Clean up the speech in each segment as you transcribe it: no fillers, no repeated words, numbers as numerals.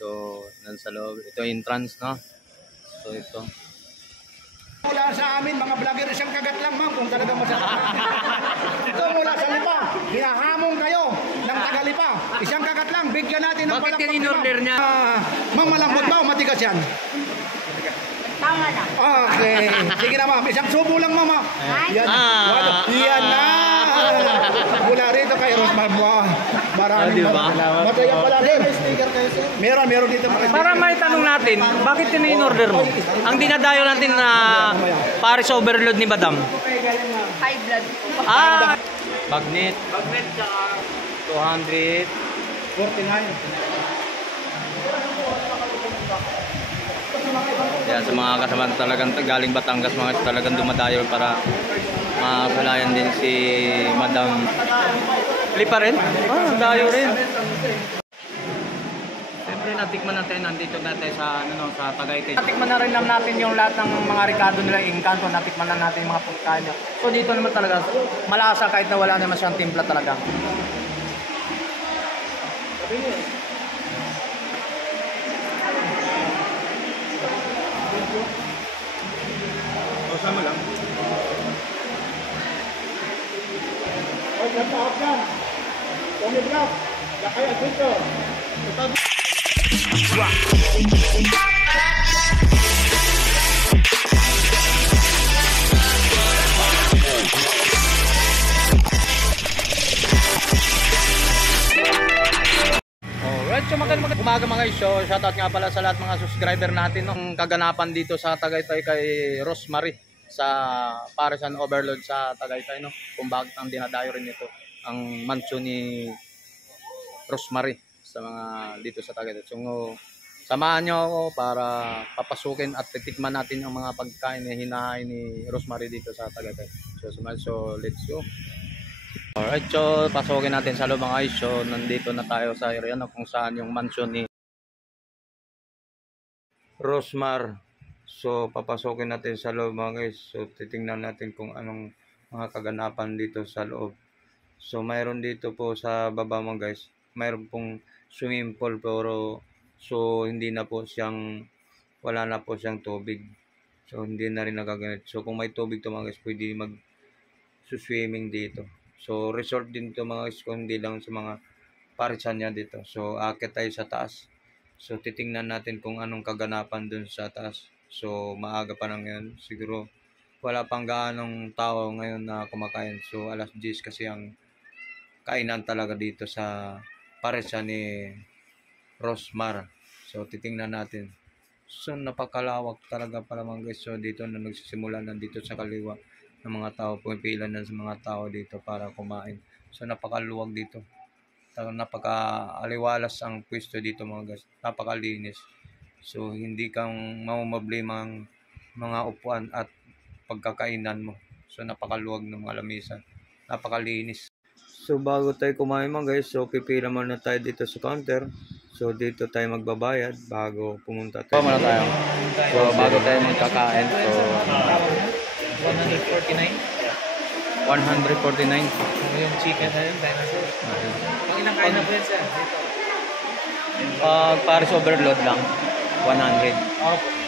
So, nan sa loob. Ito entrance, no? So, ito. Mula sa amin, mga vlogger, isang kagat lang ma'am kung talagang masarap. Ito mula sa Lipa, hinahamon kayo ng taga-Lipa. Isang kagat lang, bigyan natin ng Bakit yan in-order niya? Ma'am, malambot ba o matigas yan? Tama na. Okay, sige na ma'am, isang subo lang ma'am. Yan, yan na. Mula rito kay Rosmar. Maraming masaya pala sir. Meron dito. Para may tanong natin, bakit yun in-order mo? Ang dinadayo natin na Paris overload ni Madam. High blood po. Magnet. Magnet tsaka 249. Yan sa mga kasama talagang galing Batangas, mga talagang dumadayo para makasalayan din si Madam. Lipa rin? Dayo rin. Siyempre natikman natin, nandito natin sa sa Tagaytay. Natikman na rin natin yung lahat ng mga Ricardo nila, Encanto, natikman na natin yung mga pagkain niya. So dito naman talaga malasa kahit na wala naman siyang timpla talaga. Sama lang. Oy, kapag yan. Umiblog. Lakay at dito. Alright, so magandang umaga mga guys. So shoutout nga pala sa lahat mga subscriber natin ng kaganapan dito sa Tagaytay kay Rosemary sa Parisan Overload sa Tagaytay, no? Kung bakit ang dinadayo rin ito ang mansion ni Rosemary sa mga dito sa Tagaytay. So samahan nyo ako para papasukin at titikman natin ang mga pagkain na hinahain ni Rosemary dito sa Tagaytay. So let's go. Alright, so pasukin natin sa loob mga guys. So nandito na tayo sa area na kung saan yung mansion ni Rosemary. So papasukin natin sa loob mga guys. So titingnan natin kung anong mga kaganapan dito sa loob. So mayroon dito po sa baba mga guys, mayroon pong swimming pool pero so hindi na po siyang, wala na po siyang tubig. So hindi na rin nagagamit. So kung may tubig to mga guys, pwede mag-swimming dito. So resort din to mga guys, kung hindi lang sa mga parisan niya dito. So akit tayo sa taas. So titingnan natin kung anong kaganapan dun sa taas. So maaga pa lang ngayon, siguro wala pang gaanong tao ngayon na kumakain. So alas 10 kasi ang kainan talaga dito sa parisan ni Rosemary. So titingnan natin. So napakalawak talaga pala mga guys. So dito na nagsisimula nandito sa kaliwa ng mga tao, pumipilan na sa mga tao dito para kumain. So napakaluwag dito. Napaka-aliwalas ang pwesto dito mga guys. Napakalinis. So hindi kang mamumblema ang mga upuan at pagkakainan mo. So napakaluwag ng mga lamesa. Napakalinis. So bago tayo kumain mga guys, so pipila muna tayo dito sa counter. So dito tayo magbabayad bago pumunta tayo. Muna tayo. So bago tayo magkakain. So 149. 149. Yung chicken na yun, dinosaur. Pag ilang kain na po yan sir? Paris overload lang. 100.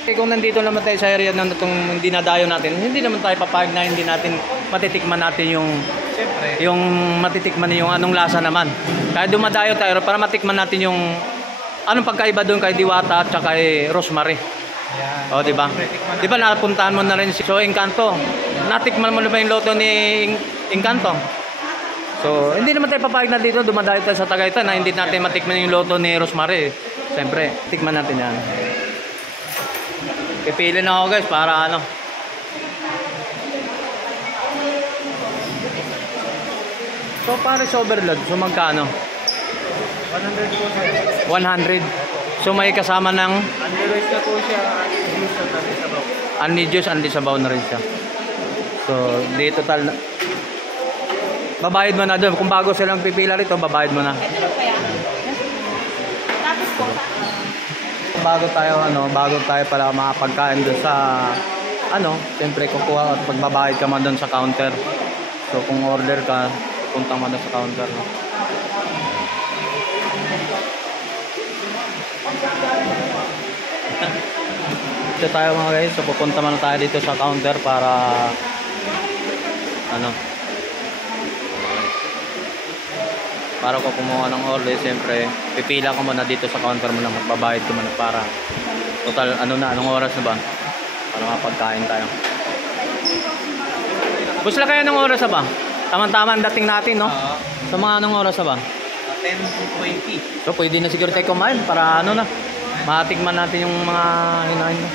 Okay, kung nandito naman tayo sa area na itong dinadayo natin, hindi naman tayo papayag na hindi natin matitikman natin yung Siyempre. yung matitikman yung anong lasa naman. Kaya dumadayo tayo para matikman natin yung anong pagkaiba doon kay Diwata at saka kay Rosemary. Yan. O, di ba? Di ba napuntahan mo na rin si Encanto? Natikman mo na ba yung loto ni Encanto? So, hindi naman tayo papayag na dito, dumadayo tayo sa Tagaytay na hindi natin matikman yung loto ni Rosemary. Siyempre, tikman natin yan. Pipili na ako guys para ano. So, Paris overload. So, magkano? 100 po sir. 100. So, may kasama ng Under-rice na po siya. Juice at natin sabaw. Anli juice, anli sabaw na rin siya. So, di total na. Babayad mo na doon. Kung bago silang pipila rito, babayad mo na. Tapos po, Bago tayo pala makapagkain doon sa siyempre kukuha at pagbabayad ka man doon sa counter. So, kung order ka, puntang man doon sa counter. No? Dito tayo mga guys. So pupunta muna tayo dito sa counter para ano, para ko kumuha ng order. Siyempre pipila ko muna dito sa counter muna, magbabayad ko muna para total ano na, anong oras na ba para mapagkain tayo. Busla kayo ng oras na ba? Tama-tama ang dating natin, no? So mga anong oras na ba? 10:20. So pwede na siguro tayo kumain para ano na, matikman natin yung mga hinahin mo.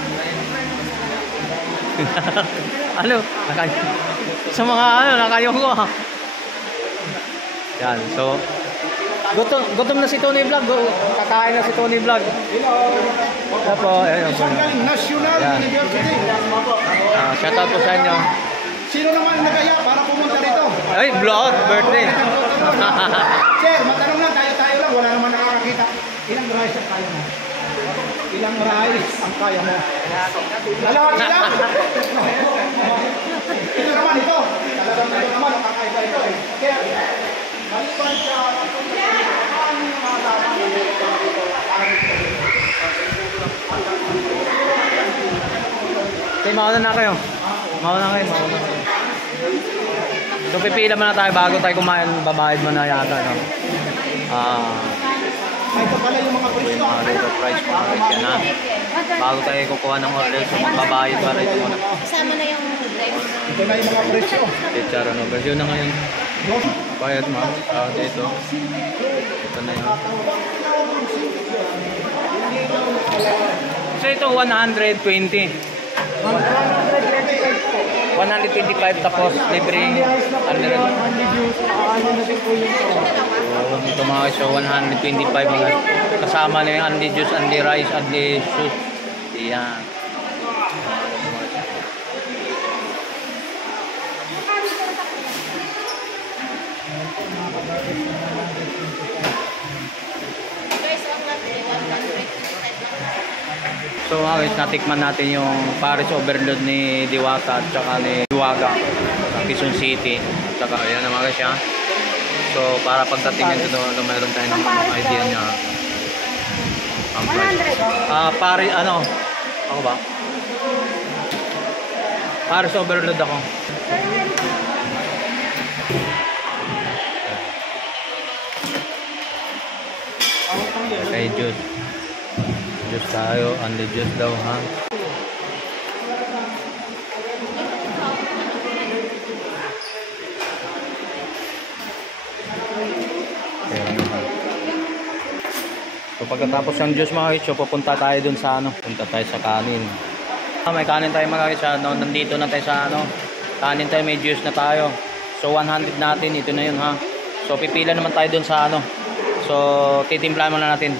Ano? Sa mga ano, nakayo ko. Yan, so gutom na si Tony Vlog. Kakain na si Tony Vlog. Hello. Ayan po. National University. Shout out po sa inyo. Sino naman nagaya para pumunta dito? Ay, blowout birthday. Sir, matanong lang, tayo lang, wala naman nakakakita. Ilang rice ang kaya mo? Ilang rice ang kaya mo? Dalawa sila! Ito naman ito. Talagang ito naman, nakakaiba ito eh. Kaya, maliban siya, ano yung mga tama Okay, mauna na kayo. Mauna kayo. So pipila muna tayo bago tayo kumain, babayad mo na yata, no? ito pala yung mga presyo. Mga rate of price, mga rate yan, ha? Bago tayo kukuha ng order, so magbabayad para ito muna. Kasama na yung driver. Ito na yung mga presyo. Chicharo, no? Version na ngayon. Bayad mo, dito. Ito na yun. So ito 120. 125 tapos libre under. So ito mga guys, so 125 mga kasama na yung unli juice, unli rice, unli soup. Yan. So guys, natikman natin yung Paris Overload ni Diwata at saka ni Hiwaga sa Quezon City. Saka ayan na mga guys, ha? So para pagdating nito doon, mayroon tayo ng idea niya. Ang price. Paris, ano? Ako ba? Paris Overload ako. Okay, juice. Juice tayo, only juice daw, ha? So pagkatapos ng juice mga guys, so pupunta tayo dun sa ano, punta tayo sa kanin. May kanin tayo mga guys, no? Nandito na tayo sa ano, kanin tayo, may juice na tayo. So 100 natin, ito na yun, ha? So pipila naman tayo dun sa ano. So titimplahan muna natin.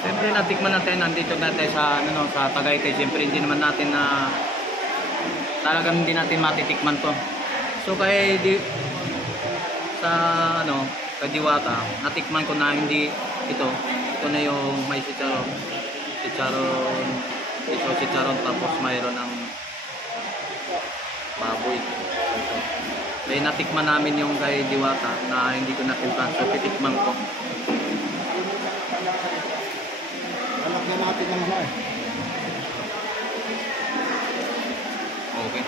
Siyempre natikman natin, nandito natin sa ano, sa Tagaytay. Siyempre hindi naman natin na talagang hindi natin matitikman to. So kaya sa ano, kay Diwata, natikman ko na hindi ito na yung may chicharon, tapos mayroon ng baboy. Kaya natikman namin yung kay Diwata na hindi ko natikman, so titikman ko. Lalagyan natin ng mga Okay.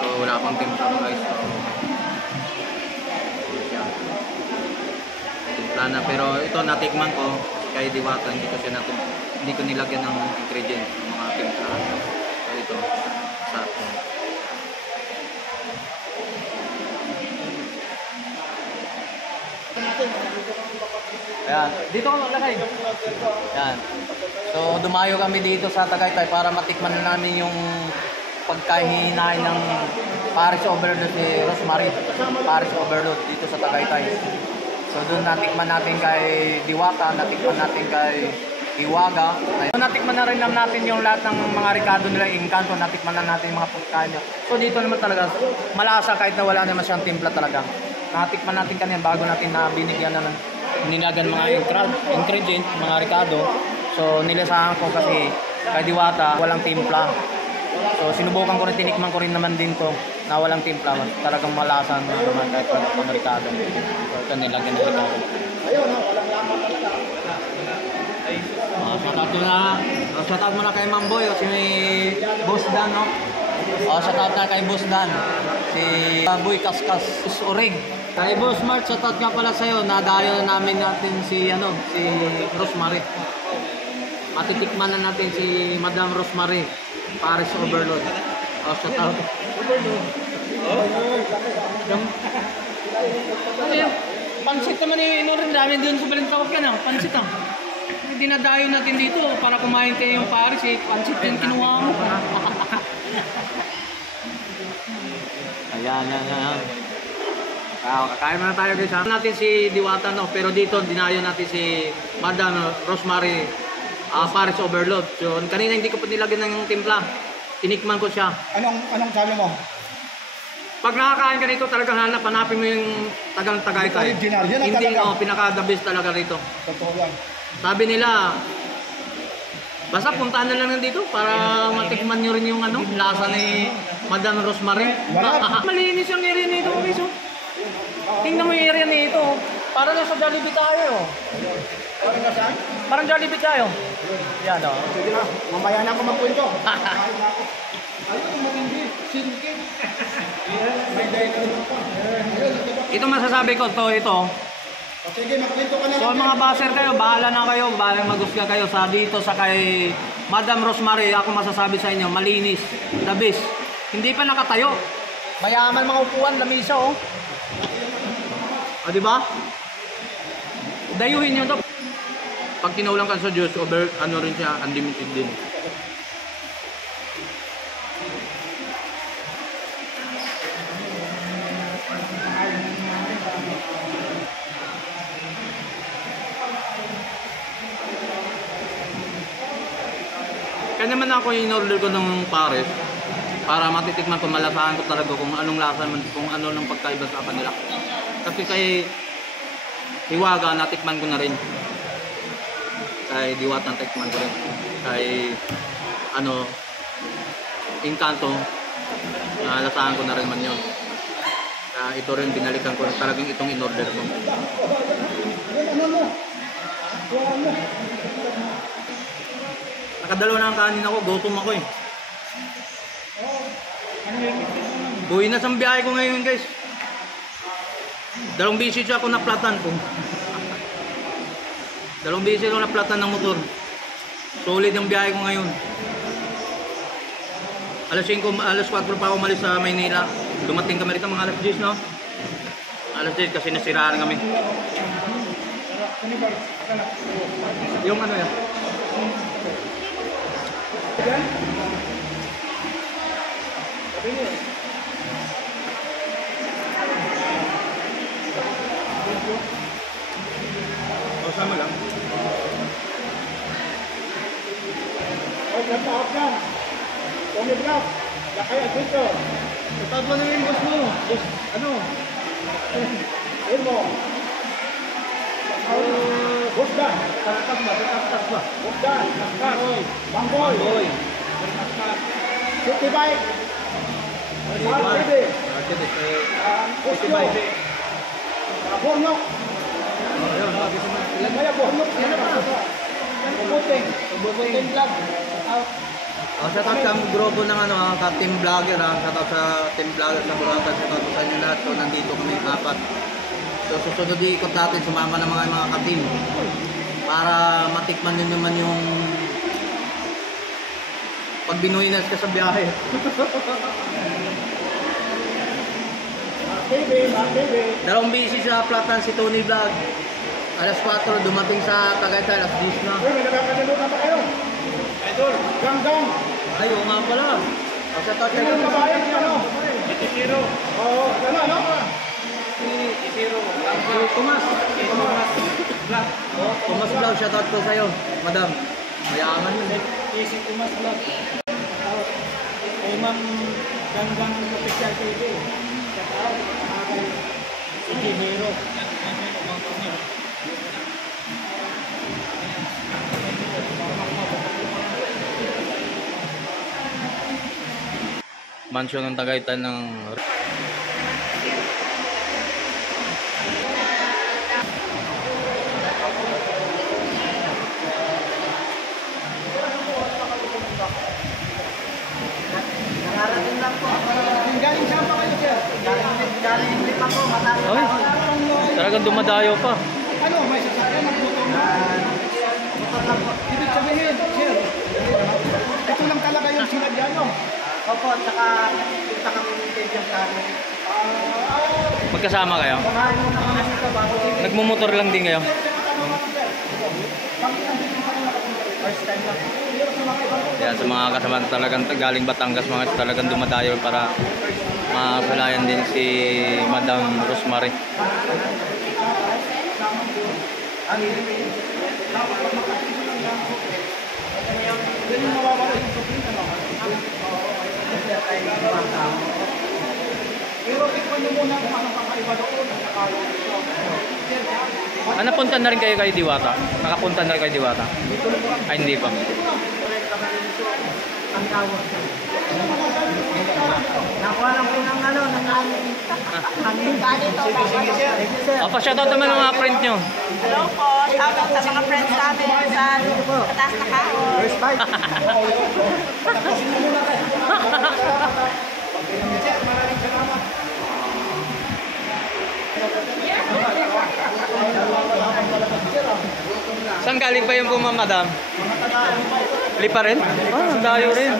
So wala pang timpla guys. So timpla na, pero ito natikman ko kay Diwata, hindi ko nilagyan ng ingredient, mga timpla. So ito, sarap. Ayan, dito ka maglagay. Ayan. So dumayo kami dito sa Tagaytay para matikman na namin yung pagkahinain ng Paris Overload si Rosemary. Paris Overload dito sa Tagaytay. So doon natikman natin kay Diwata, natikman natin kay Hiwaga. So natikman na rin natin yung lahat ng mga Ricardo nila, Encanto, natikman na natin yung mga pagkain niya. So dito naman talaga malasa kahit na wala naman siyang timpla talaga. Natikman natin kanina bago natin na binigyan na ninagan mga ingredient, mga Ricardo. So nilasahan ko kasi kay Diwata walang timpla. So sinubukan ko rin, tinikman ko rin naman din to na walang timpla, talagang malasa naman kahit walang Ricardo. So ito nilagyan ng Ricardo. Shoutout muna kay Mamboy o si Boss Dan, no? Shoutout na kay Boss Dan. Si Boy Kaskas Orig. Kay Boss Mark, shoutout nga pala sa'yo. Nadayo na namin natin si Rosemary. Matitikman na natin si Madam Rosemary. Paris Overload. Shoutout. Overload. Ano yun? Pansit naman yung rin namin doon sa Balintawak ka na. Pansit ah. Dinadayo natin dito para kumain tayo yung Paris eh. Pansit yung kinuha mo. Ayan. Kakain na tayo guys. Natin si Diwata, no? Pero dito dinayo natin si Madam Rosemary Paris Overload. So kanina hindi ko pa nilagyan ng timpla. Tinikman ko siya. Anong sabi mo? Pag nakakain ka rito, talagang hanapin mo yung tagang Tagaytay. Original, yan ang Hindi, talaga. pinaka-the best talaga rito. Totoo yan. Sabi nila, basta puntahan na lang dito para matikman nyo rin yung lasa ni Madam Rosemary. Wala. Malinis yung area nito, guys. Oh. Tingnan mo yung area nito. Parang nasa Jollibee tayo. Parang na saan? Parang Jollibee tayo. Yan o. Sige na, mamaya na ako magkwento. Ito masasabi ko, ito. Sige, magkwento ka na So mga baser kayo, bahala na kayo, bahala magusga kayo sa dito sa kay Madam Rosemary. Ako masasabi sa inyo, malinis, the best. Hindi pa nakatayo. Mayaman mga upuan, lamisa oh. Di ba? Dayuhin nyo to. Pag tinaulang ka sa Diyos, ano rin siya, unlimited din. Kaya naman ako yung in-order ko ng Paris para matitikman ko, malasahan ko talaga kung anong lasa, kung ano ng pagkaiba sa kanila. Kasi kay Hiwaga, natikman ko na rin. Kay Diwata, natikman ko rin. Kay Encanto, nalasahan ko na rin man yun. Ito rin, binalikan ko talagang itong in-order ko. Nakadalawa na ang kanin ako, gutom ako eh. Buhay na sa biyahe ko ngayon guys. 2 beses ako naplatan ko. 2 beses ako naplatan ng motor. Solid ang biyahe ko ngayon. Alas 4 pa ako umalis sa Maynila. Dumating kami rito mga alas 10, no? Alas 10 kasi nasiraan kami. Yung ano yan? Sama lang. Off yan. Tommy Black. Lakay at dito. Itag mo na yung boss mo. Boss, ano? Ayun mo. Boss Dan. Takas ba? Boss Dan. Takas. Bangboy. City Bike. City Bike. Bornok. Ilan kaya Bornok? Buting vlog. Shout out sa grupo ng ka-team vlogger. Shout out sa team vlogger sa Buratan. Shout out sa inyo lahat. So nandito kami 4. So susunod ikot natin, sumama ng mga ka-team para matikman nyo naman yung pag binuhinas ka sa biyahe. Dalawang busy sa Platan si Tony Vlog. Alas 4 dumating sa Tagaytay, alas 10 na. May nakakalimutan pa kayo. Idol, Ganggang. Ay, oo nga pala. Sa tatay Yung babae niya, ano? Itiro. Oo, ano? Itiro. Tomas. Tomas Vlog, shoutout ko sa'yo, madam. Mayaman yun. Easy Tomas Vlog. Kay Ma'am Ganggang Official TV. Shoutout. Si Jimero. Mansyon ng Tagaytay ng talagang dumadayo pa. Ano, may sasakyan ng motor na. Ibig sabihin, sir, ito lang talaga yung sinadya nyo. Opo, tsaka punta kami ng Tedian Kano. Magkasama kayo? Kumain mo na kami ito bago Nagmumotor lang din kayo? first time lang. Yan, sa mga kasama talagang galing Batangas, mga talagang dumadayo para masalayan din si Madam Rosemary. Pero tikman nyo muna kung anong kakaiba doon. Napunta na rin kayo kay Diwata? Nakapunta na rin kay Diwata? Ay, hindi pa. Ang tawag. Nakuha lang po ng ano, ng hangin. Pa-shoutout naman ng mga friend nyo. Hello po, shoutout sa mga friends namin sa Tatas na Kahoy. First bite. Saan galing pa yung puma, Madam? Lipa rin? Ah, dayo rin.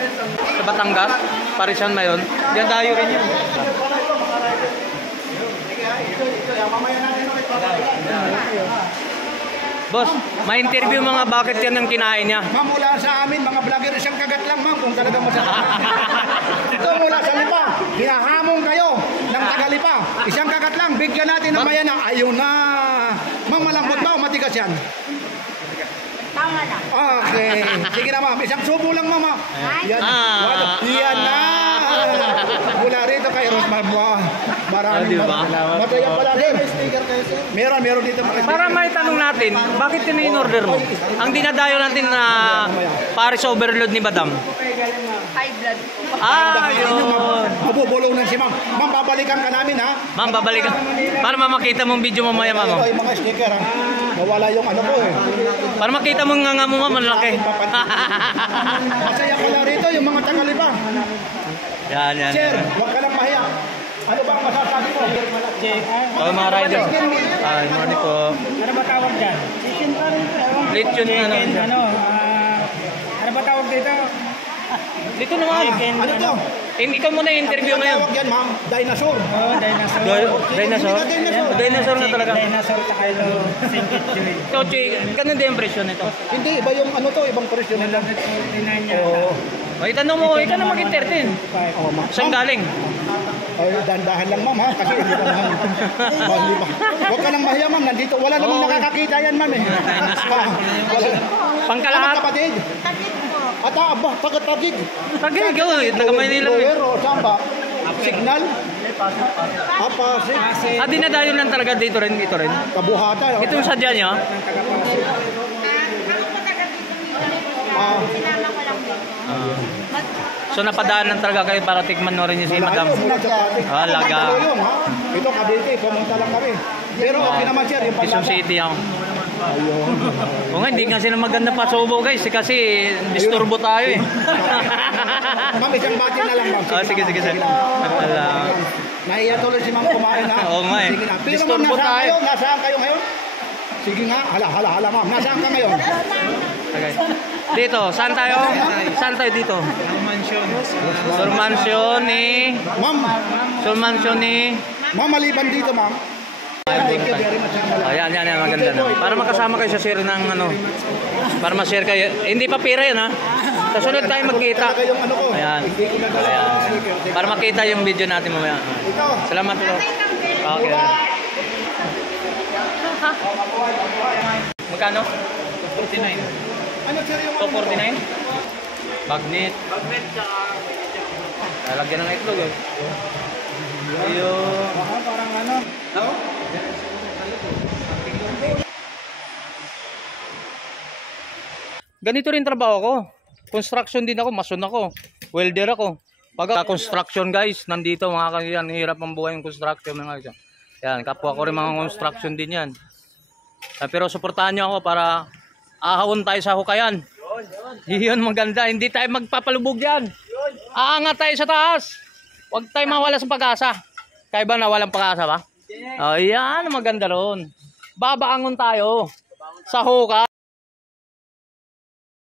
Sa Batangas? Parisan na yun? Yan dayo rin yun. Boss, may interview mga bakit yan ang kinain niya. Ma'am, mula sa amin, mga vlogger, isang kagat lang, ma'am, kung talagang masarap. Ito mula sa Lipa, hinahamon kayo ng taga-Lipa. Isang kagat lang, bigyan natin ng maya na, ayun na. Ma'am, malambot ba o matigas yan? Tama na. Okay. Sige na, ma'am. Isang subo lang, ma'am. Yan. Ah. Yan na. Mula rito kay Rosmar. Maraming diba? Masaya pala, sir. May sticker kayo, sir? Meron dito. Para may tanong natin, bakit yun yung in-order mo? Ang dinadayo natin na Paris overload ni Madam. High blood po. Yun. Mabubulong si ma'am. Ma'am, babalikan ka namin, ha? Ma'am, babalik ka. Para mamakita mong video mamaya, ma'am. Ito, yung mga sticker, ha? Nawala yung ano ko, eh. Para makita mong nga mo, ma'am, ang laki. Masaya pala rito, yung mga taga-Lipa. Yan. Sir, huwag ka lang mahiya. Ano ba ang masasabi mo? Mga rider. Ay, morning po. Ano ba tawag dyan? Chicken pa rin. Lechon na ano. Ano ba tawag dito? Dito naman. Ano to? Ikaw muna yung interview Ang ngayon. tawag yan, ma'am. Dinosaur. Oh, dinosaur. Dinosaur? Dinosaur na talaga. Dinosaur ta kayo. Singkit Joy. Ikaw, Chi, ganun din yung presyo nito. Hindi, iba yung ano to, ibang presyo nila. 49 niya. Oo. O, itanong mo, ikaw na mag-entertain. Oh, ma'am. Saan galing? Ay, dahan-dahan lang, ma'am, ha? Kasi hindi pa naman. Hindi pa. Huwag ka nang mahiya, ma'am. Nandito, wala namang nakakakita yan, ma'am, eh. Wala. Pangkalahat. Ano, kapatid? Tagit po. At aba, taga-tagig. Tagay, ikaw. Taga Maynila. Lower o samba? Signal? Pasig. Dinadayo lang talaga dito rin. Kabuhatan. Ito yung sadya niya. Ako po taga dito nila. Sinama ko lang dito. So napadaan lang talaga kayo para tikman mo rin yung si Madam. Laga. Ito, Cavite, pumunta lang kami. Pero okay naman, sir, yung Quezon panlasa. City ako. Ayun. O nga, hindi nga sila maganda pa subo guys. Kasi disturbo tayo eh. Ma'am, isang bati na lang, ma'am. Sige, sir. Wala. Nahiya tuloy si ma'am kumain, ha? Oo nga eh. Sige na. Pero Disturbo ma'am, tayo. nasaan kayo ngayon? Sige nga, hala, ma'am. Nasaan ka ngayon? Okay. Dito, saan tayo? Saan tayo dito? Surmansyon ni... Ma'am, Surmansyon ni... maliban dito, ma'am. Thank you very much. Ayan, maganda na. Para makasama kayo sa share ng ano. Para ma-share kayo. Hindi pa pira yun, ha? Sa sunod tayo magkita. Talaga yung ano ko. Ayan. Para makita yung video natin mamaya. Ito. Salamat po. Okay. Magkano? 49. Ano, sir, yung 249? Bagnet. Lalagyan ng itlog eh. Ayun. parang ano? Ganito rin trabaho ko. Construction din ako, mason ako. Welder ako. Pag construction guys, nandito mga kaibigan, hirap ang buhay ng construction mga kaibigan. Yan, kapwa ko rin mga construction din yan. Pero suportahan nyo ako para ahawon tayo sa hukayan. Yun maganda, hindi tayo magpapalubog yan. Aangat tayo sa taas. Huwag tayo mawala sa pag-asa. Kaya ba nawalang pag-asa ba? Oh, yan, maganda ron. babangon tayo sa Hoka.